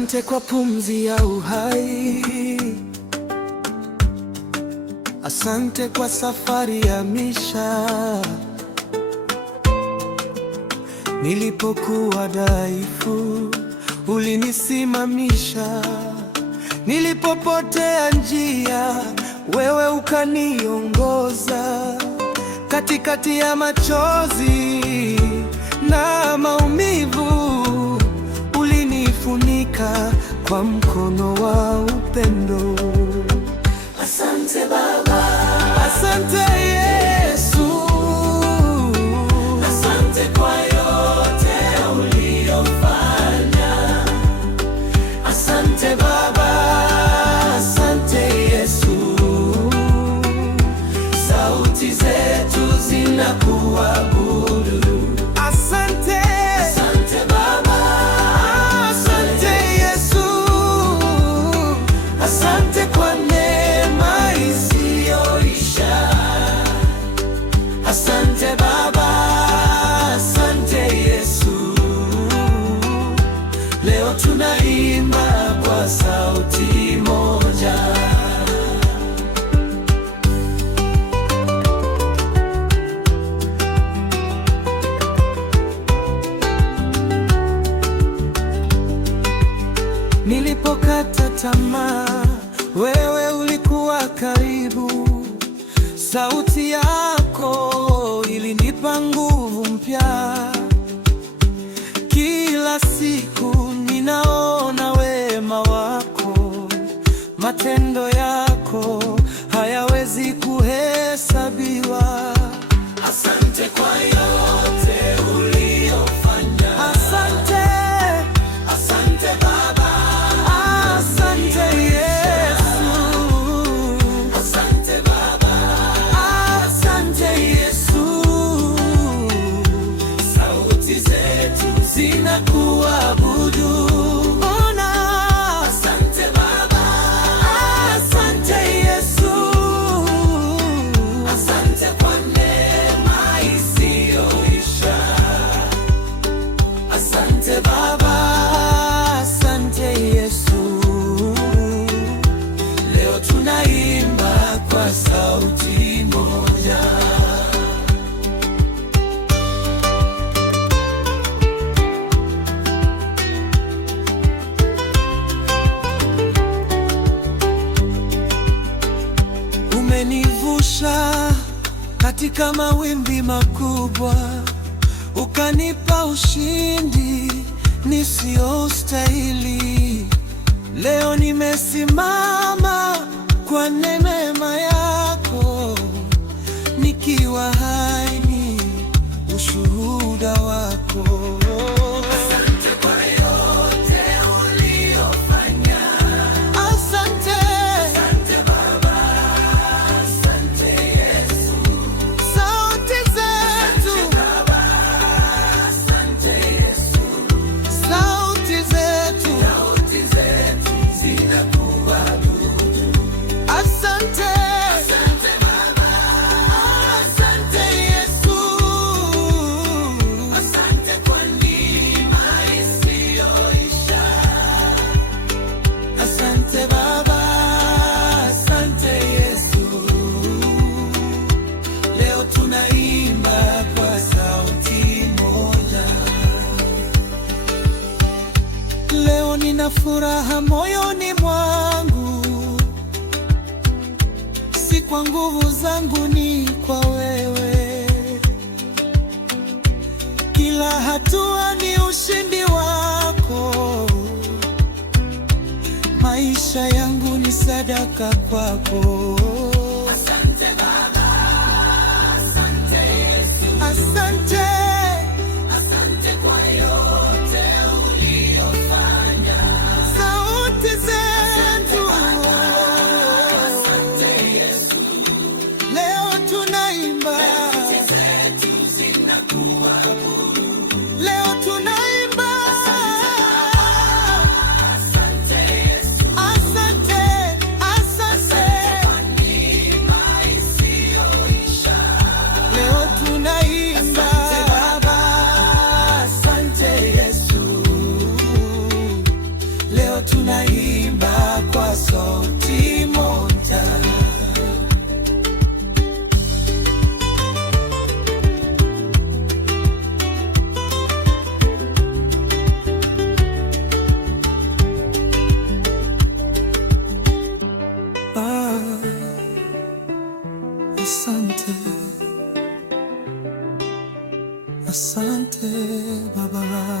Asante kwa pumzi ya uhai, asante kwa safari ya maisha. Nilipokuwa dhaifu, ulinisimamisha. Nilipopotea njia, wewe ukaniongoza. Katikati ya machozi na maumivu, ulinifunika kwa mkono wa upendo. Asante Baba, asante Yesu, asante kwa yote uliyofanya. Asante Baba, asante Yesu, sauti zetu zinakuabudu. Asante, asante Baba, asante Yesu, asante kwa neema isiyoisha. Asante Baba, asante Yesu, leo tunaimba kwa sauti moja. Nilipokata tamaa, wewe ulikuwa karibu. Sauti yako ilinipa nguvu mpya. Kila siku ninaona wema wako, matendo yako hayawezi kuhesabiwa. Asante kwa yote uliyofanya. Asante, asante Baba. Zinakuabudu. Ona, asante Baba, asante Yesu, asante kwa neema isiyoisha. Asante Baba, asante Yesu, leo tunaimba kwa sauti moja. Umenivusha katika mawimbi makubwa, ukanipa ushindi nisiyostahili. Leo nimesimama kwa neema yako, nikiwa hai ni ushuhuda wako. Asante kwa yote uliyofanya. Asante, asante Baba, asante Yesu, sauti zetu. Asante Baba, asante Yesu, sauti zetu, sauti zetu zinakuabudu. Asante, asante Baba, asante Yesu, asante kwa neema isiyoisha. Asante Baba, asante Yesu, leo tunaimba kwa sauti moja. Leo nina furaha moyoni mwangu, si kwa nguvu zangu, ni kwa wewe. Kila hatua ni ushindi wako, maisha yangu ni sadaka kwako. Asante Baba, asante Yesu, asante, asante kwa yote uliyofanya. Sauti zetu, asante Yesu, leo tunaimba. Sauti zetu zinakuabudu. Leo tunaimba. Asante Yesu, asante, asante kwa neema isiyoisha. Leo tunaimba. Asante Baba, asante Yesu, leo Asante Baba.